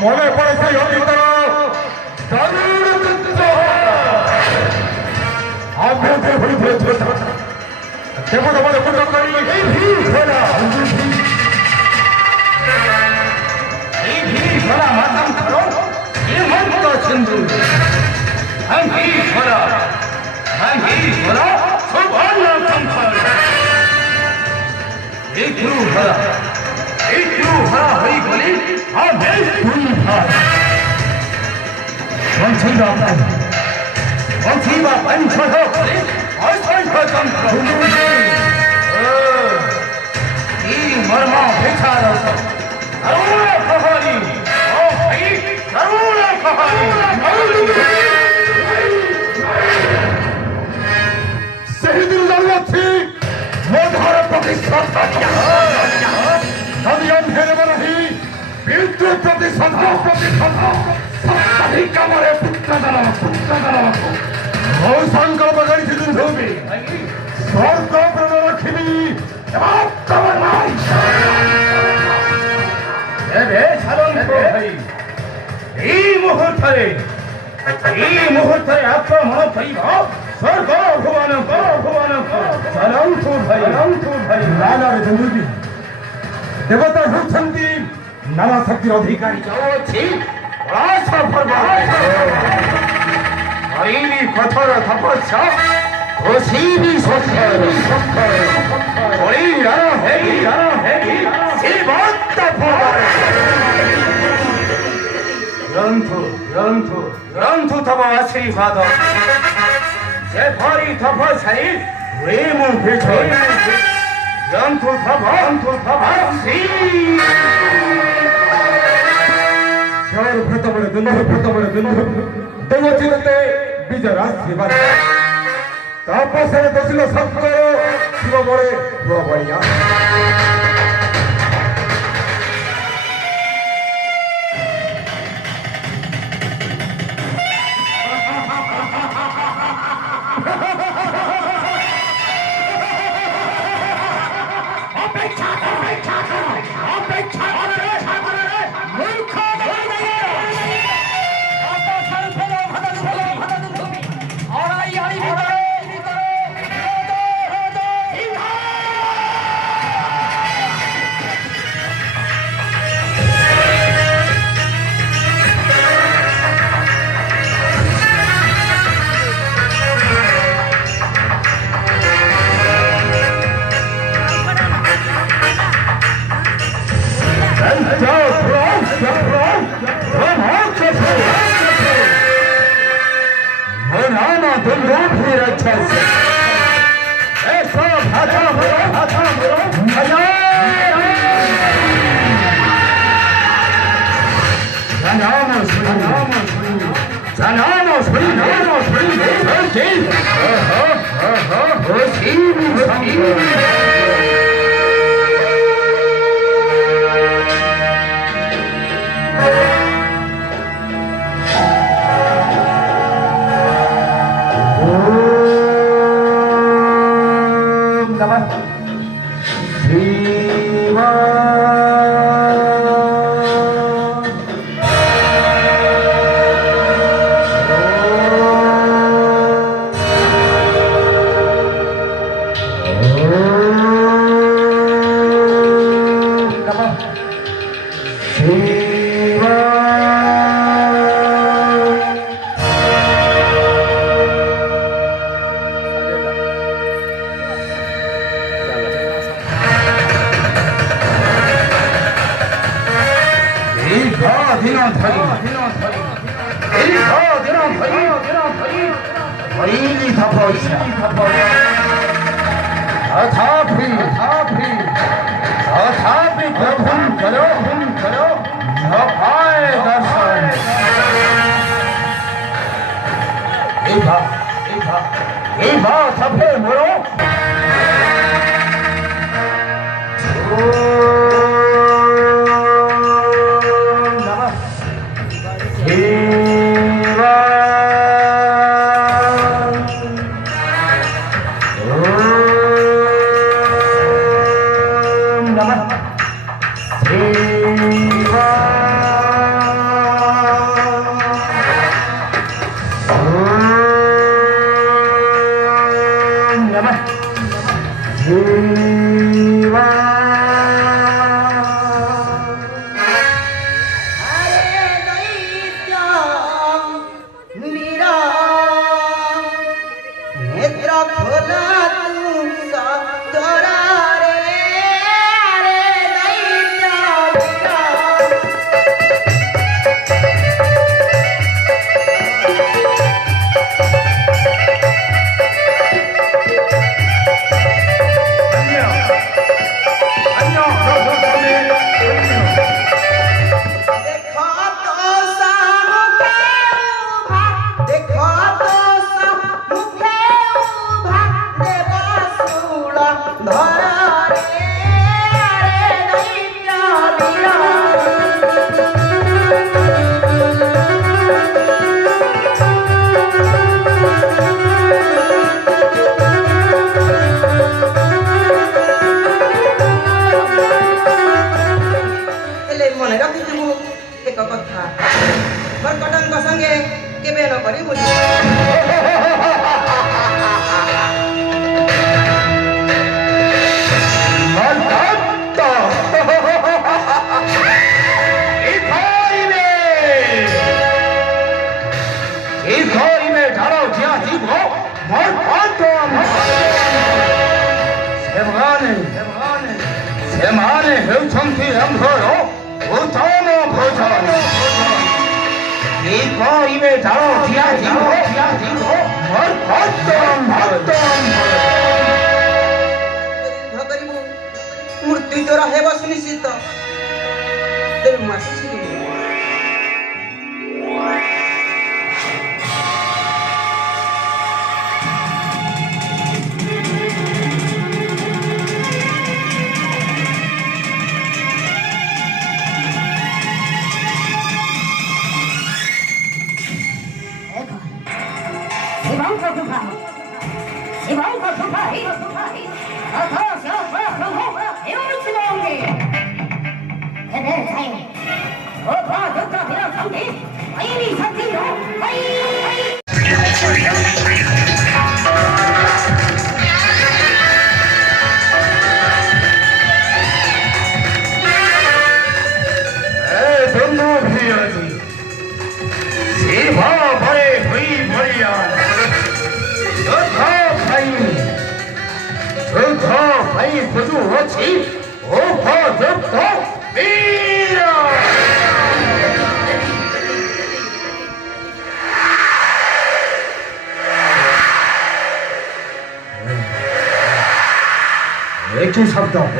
মনে পড়েছে এই মুহূর্তে আক্রমণ করিব স্বর্গ ভুবন ভাই দেবতা হচ্ছেন নানা শক্তির অধিকারী কঠোর তপস্যা গ্রন্থ তব আশীর্বাদ যে ভরি তপস্যাই প্রেম বিজয় গ্রন্থ তব দেবচিরতে বিজয় আশীর্বাদ তপস্যারে দোষিল সত্য শিব বড়ে বড়িয়া ମୃତ୍ୟୁ ଜ୍ୱର ହେବ ସୁନିଶ୍ଚିତ ତେଣୁ ମୁଁ ଆସିଛି।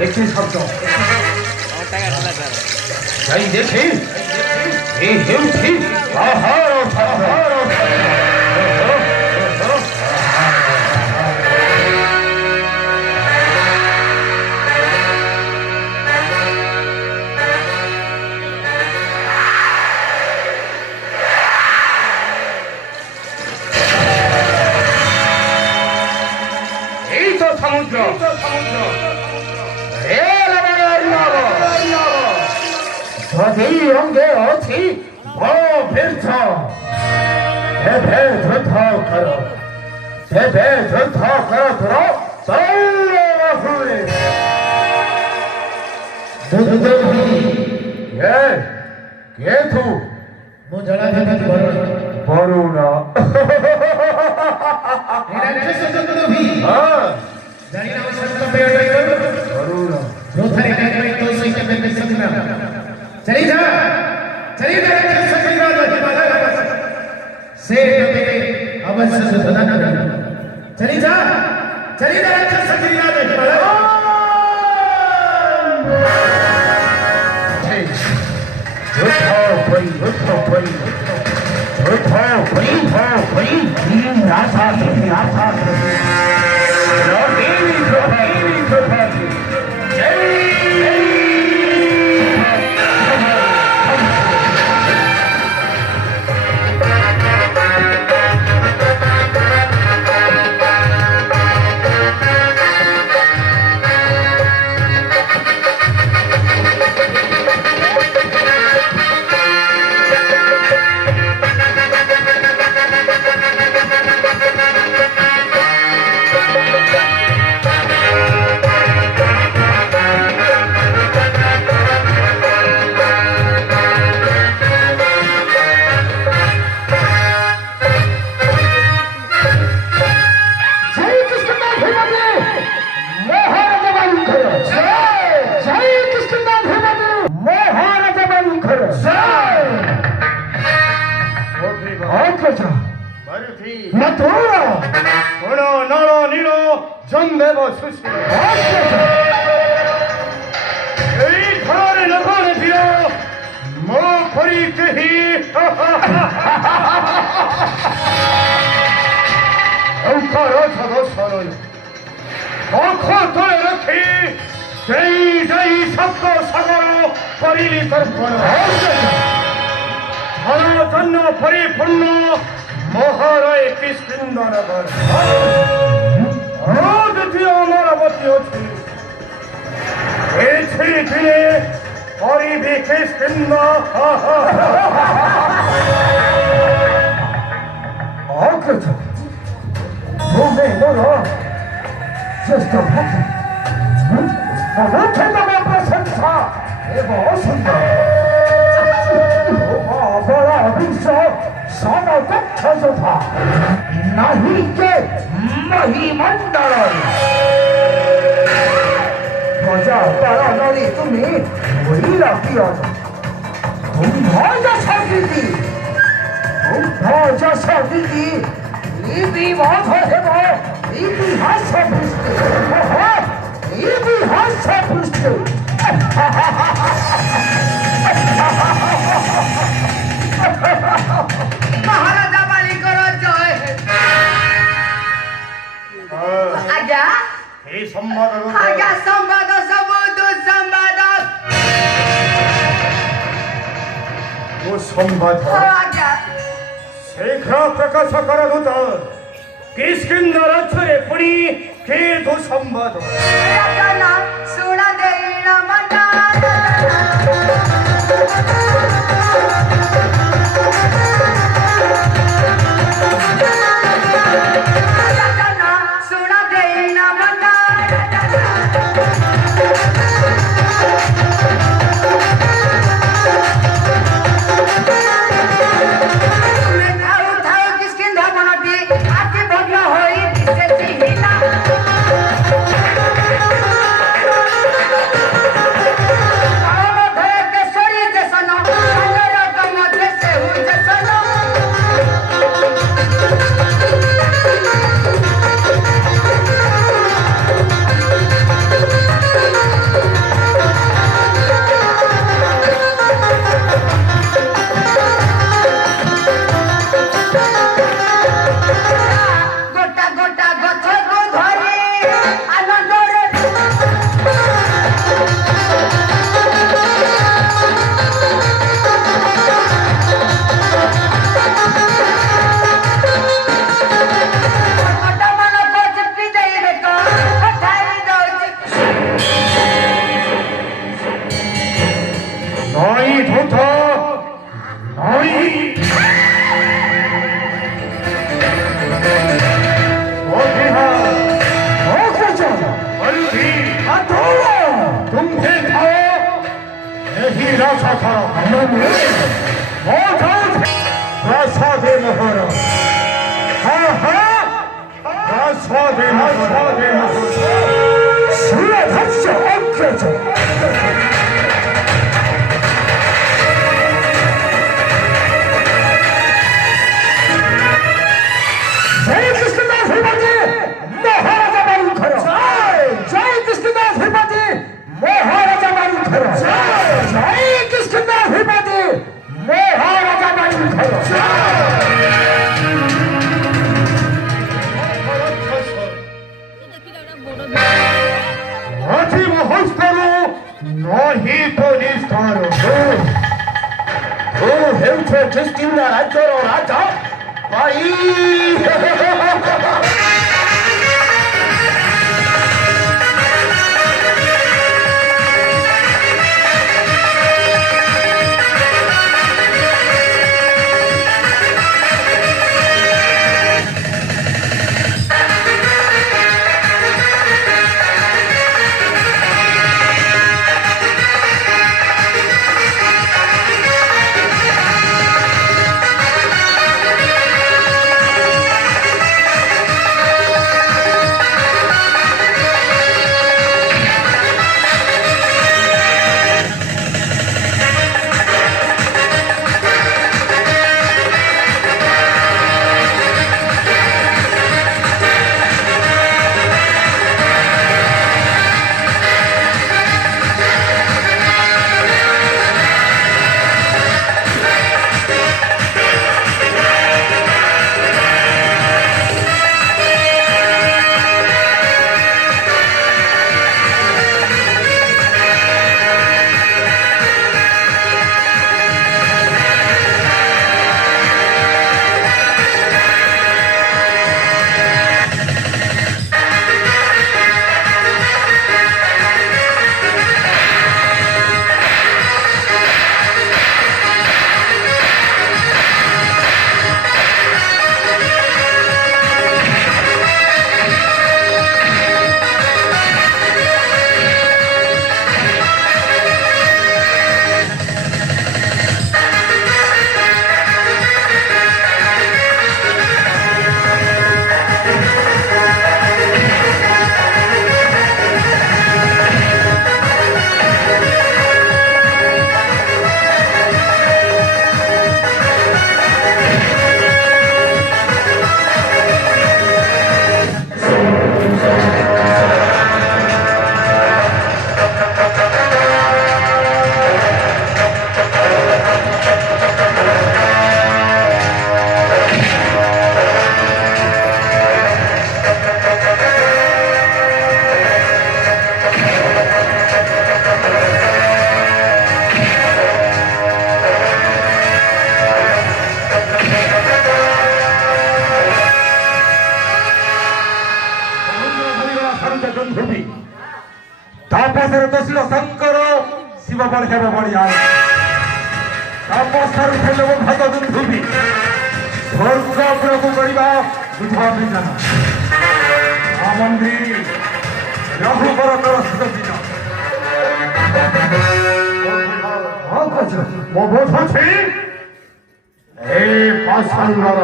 एक ही शब्द जाई देखी ये हेउठी आहार 어디 어디 벨터 배배 좋다 가라 배배 좋다 가라 들어 달려라 후에 누구들이 개투 모자라 버루나 चली जा से अवश्य चली जा महाराजा बाबू खरं 어쩌자 마르티 마토라 오너 너너 니노 전대버 수시 어쩌자 에이 가라를 나가는 비로 뭐 버리 뜨히 아우카라 사도사는 어커터에 넣기 데이 삽도 사고로 버리리 떨거나 하나 전노 버리 분노 মহারায় কিষ্কিন্দানগর দ্বিতীয় অমরাবতী অছি এছি দিনে হরিবি কিষ্কিন্দ 어쩌자 몸에 너로 just a pocket 못한다면ប្រសិនថា 에버 어선다 뭐라 어디서 사나가 찾아봐 나희께 마히 만다라 보자 따라 너리 뜸이 보이라 뛰어서 공포자 사귀기 공포자 사귀기 이비 와서 해봐 이비 하사 부스트 이비 하사 부스트 মহারাজা মালিকর জয় আজ্ঞা এই সম্বাদ আজ্ঞা সম্বাদ সবুজ সম্বাদ ও সম্বাদ আজ্ঞা ಶೇಖರ ಪ್ರಕಾಶ ಕರದುತ কিষ্কিন্দ রাজ্যে পড়ি কে তো সম্বাদ রাজনা শুনা দেই না মনা প্রসাদে মোহর প্রসাদে মোহর 수레탑시 어쩌자 जय कृष्णदास हिमाजी महाराजा बाबू खरा जय कृष्णदास हिमाजी महाराजा बाबू खरा जय कृष्णदास हिमाजी महाराजा बाबू खरा অতি মহস্তর নহি তো নিস্তর 오 해우체 크리스티나 라이터로 라자 빠이 ବନ୍ଧୁବି ତାପସରେ ଦୋଷିଲ ଶଙ୍କର ଶିବ ବଳି ହେବ ବଳିଆଇ ତାପସରୁ ଫେଲେ ଭାଗ ବନ୍ଧୁବି ସ୍ୱର୍ଗ ପ୍ରଭୁ କରିବା ବୁଝିବା ବିଜ୍ଞାନ ମନ୍ତ୍ରୀ ରଘୁବର କଳସିତ ଦିନ ମୋ ବୋଧ ଅଛି ଏ ପାଷାଣ୍ଡର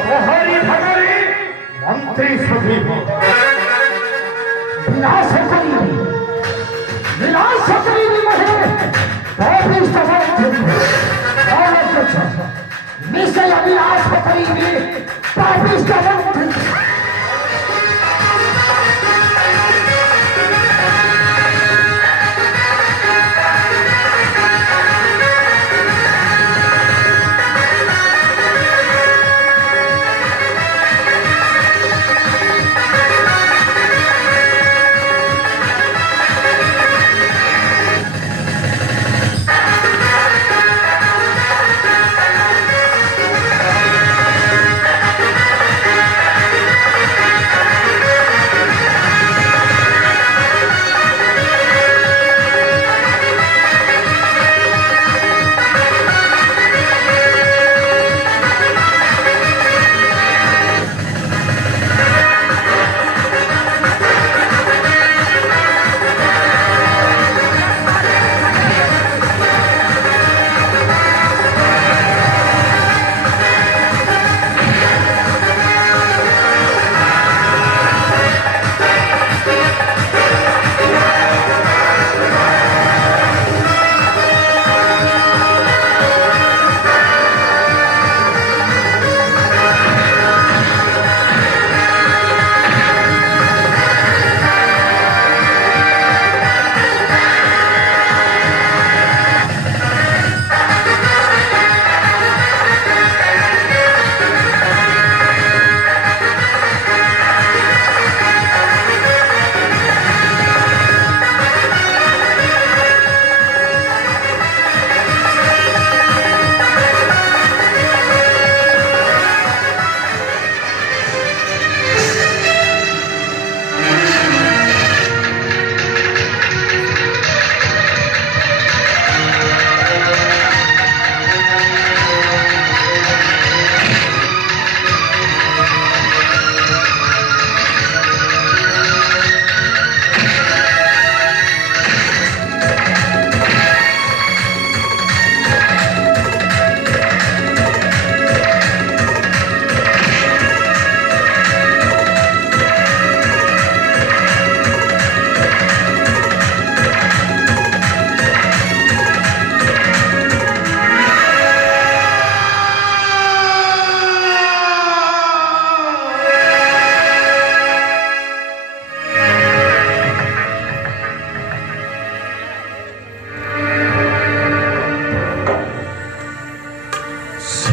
ପ୍ରହରୀ ଭାଗରେ ମନ୍ତ୍ରୀ ସଜୀବ ବିନାଶ କରିବି ମହେ ଅଭିଷ୍ଟ ନିଶ୍ଚୟ ବିନାଶ କରିବି ପାପିଷ୍ଟ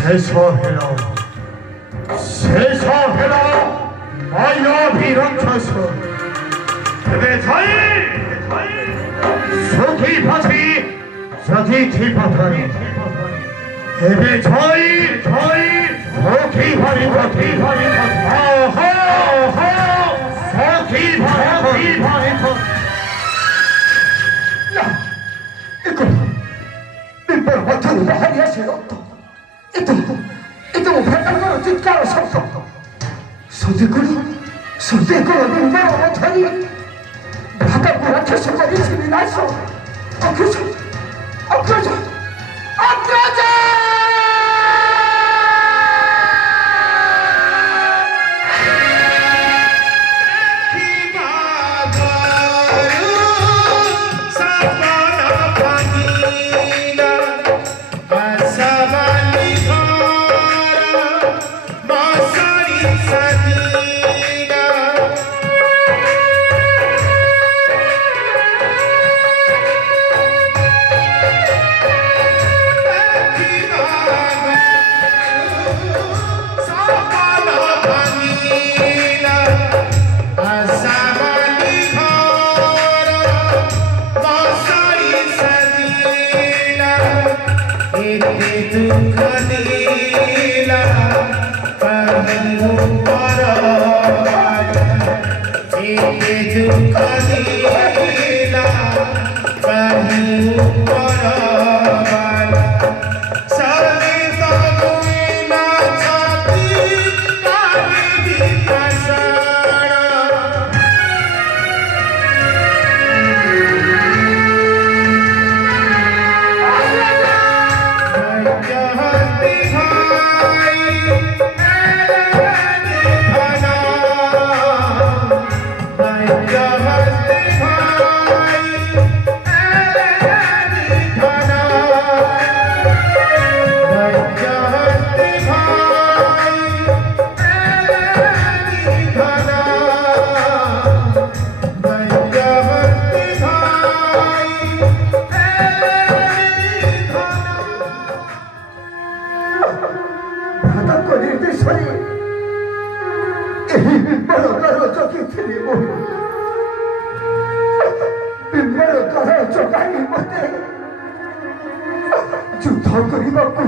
শেষ হল অভিরক্ষস সুখী ভাসি সজিছি পথরে এবে ছয় ছয় সখী ভারি সখী ভারি সখী ভারি ভারি বিপর মধ্যে বাহারি আসে রক্ত ভেতর চিৎকার শব্দ সন্ধে করে বিম্বর মধ্যে ঢাকা রাক্ষস করেছি বিনাশ অগ্রজ অগ্রজ অগ্রজ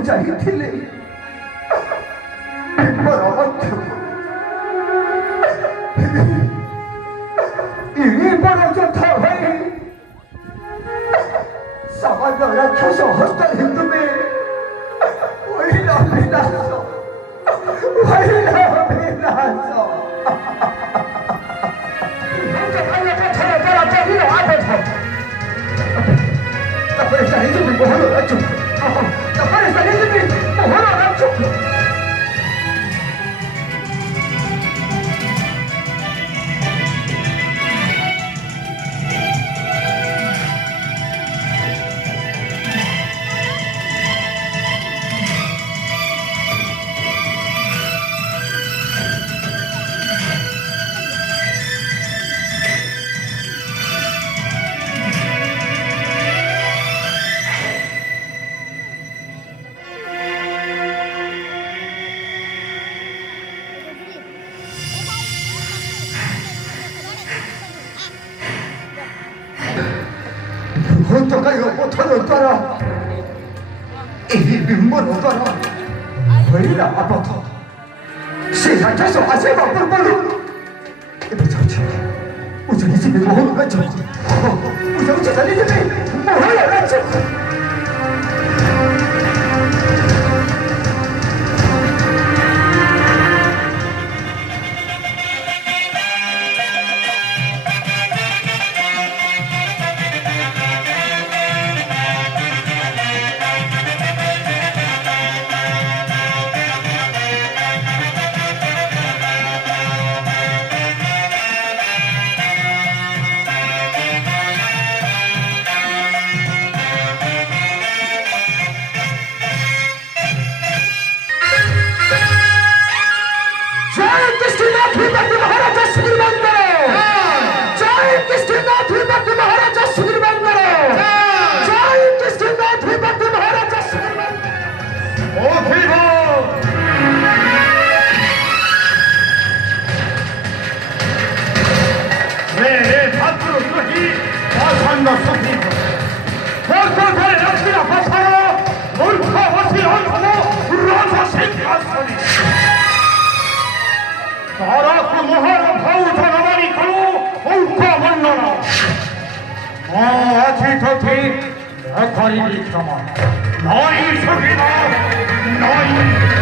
ଯାଇଥିଲେ ବିପର ମଧ୍ୟକୁ 이 버려져 타해 사마녀라 켜서 헛다리 뜸에 왜이라 비났어 왜이라 비났어 이제 달려서 찾아봐라 저기로 앞에서 나 버렸다 이놈이 뭐 하러 왔죠 나 버렸다 이놈이 뭐 하러 왔죠 어떡하여 못하는 따라 이 민문을 따라 왜이라 아파터 세상에서 아세가 뿔뿔 이거 저지 우정이 집에 뭐하는 거죠 우정 재산이 집에 뭐하는 거죠 거리를 참아 너희 속이다 너희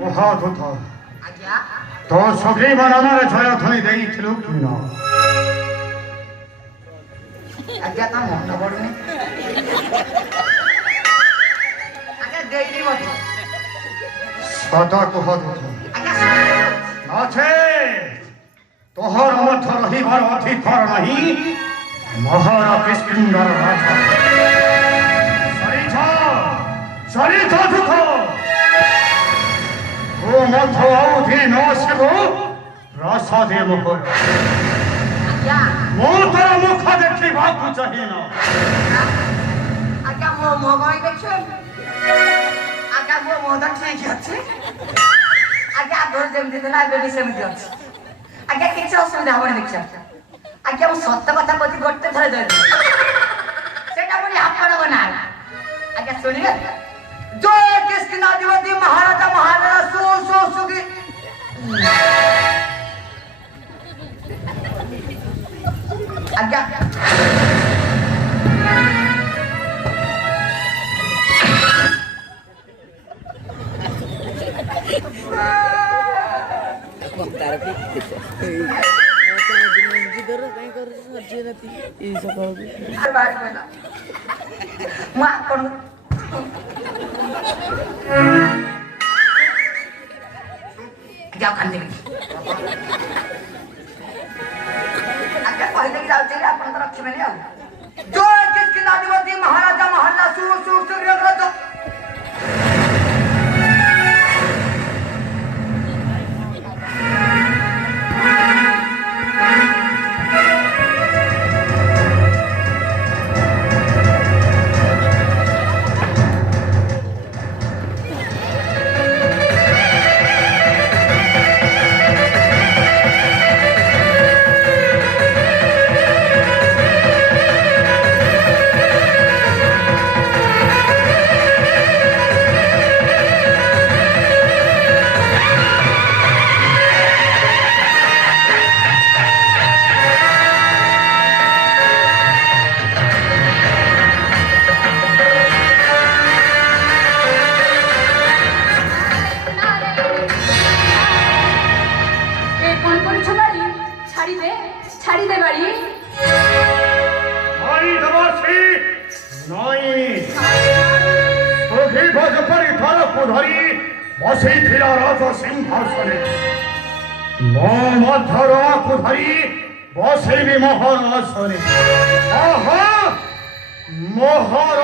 ମହାଦୂତ ଆଜ୍ଞା ତୋ ସଖୀ ମାନନରେ ଜୟ ଧ୍ୱନି ଦେଇଥିଲୁ କି ନା? ଆଜ୍ଞା ତା ମନ ପଡୁନି ଆଜ୍ଞା ଦେଇନି ମତେ ସଦା କୁହ ଦୂତ ଆଜ୍ଞା ନଛେ ତୋହର ମଧ୍ୟ ରହିବାର ଅଧିକାର ନାହିଁ ମହାର କିଷ୍କିନ୍ଧର ରାଜ ସରିଛ ଦୂତ ତୁ ମଧ୍ୟ ଅଉଧି ନ ଆସିବୁ ପ୍ରସାଦେ ମୋହର ଆଜ୍ଞା ମୁଁ ତୋର ମୁଖ ଦେଖିବାକୁ ଚାହେଁ ନା ଆଜ୍ଞା ମୋ ମୁହଁ କଣ ଦେଖିବେ ଆଜ୍ଞା ମୋ ମୁହଁ ତ ଠିକ ଅଛି ଆଜ୍ଞା ଆଗରୁ ଯେମିତି ଥିଲା ଏବେ ବି ସେମିତି ଅଛି ଆଜ୍ଞା କିଛି ଅସୁବିଧା ହବନି ଦେଖିବା ଆଜ୍ଞା ମୁଁ ସତ କଥା କହୁଛି ଗୋଟେ ଥର ଦେବି ସେଇଟା ପୁଣି ଆପଣଙ୍କ ନାଁ ଆଜ୍ଞା ଶୁଣିବେ ଜୟ କିଷ୍କିନ୍ଧାଧିପତି ମହାରାଜା ମହାରାଜା ସୁଖୀ ଆଜ୍ଞା ମୁଁ ଆପଣ ଆଜ୍ଞା କାନ୍ଦିବି ଆଜ୍ଞା କହିଦେଇକି ଯାଉଛି ଆପଣ ତ ରଖିବେନି ଆଉ ଜୟ କିଷ୍କିନ୍ଧାଧିପତି ମହାରାଜା ମହାରାଜା ସୂର୍ଯ୍ୟଗ୍ରଜ ছাড়িতে পারি নাই দেবাসী নাই সখী ভোজপরি ধরକୁ ଧରି ବସିଥିଲା ରାଜ ସିଂହାସନରେ ମୋ ମଧ୍ୟର ଆକୁ ଧରି ବସେଇବି ମୋହର ଆସନରେ ଆହା ମୋହର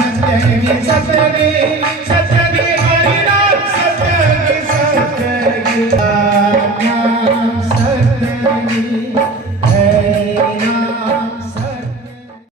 Satyagi, Satyagi, Satyagi.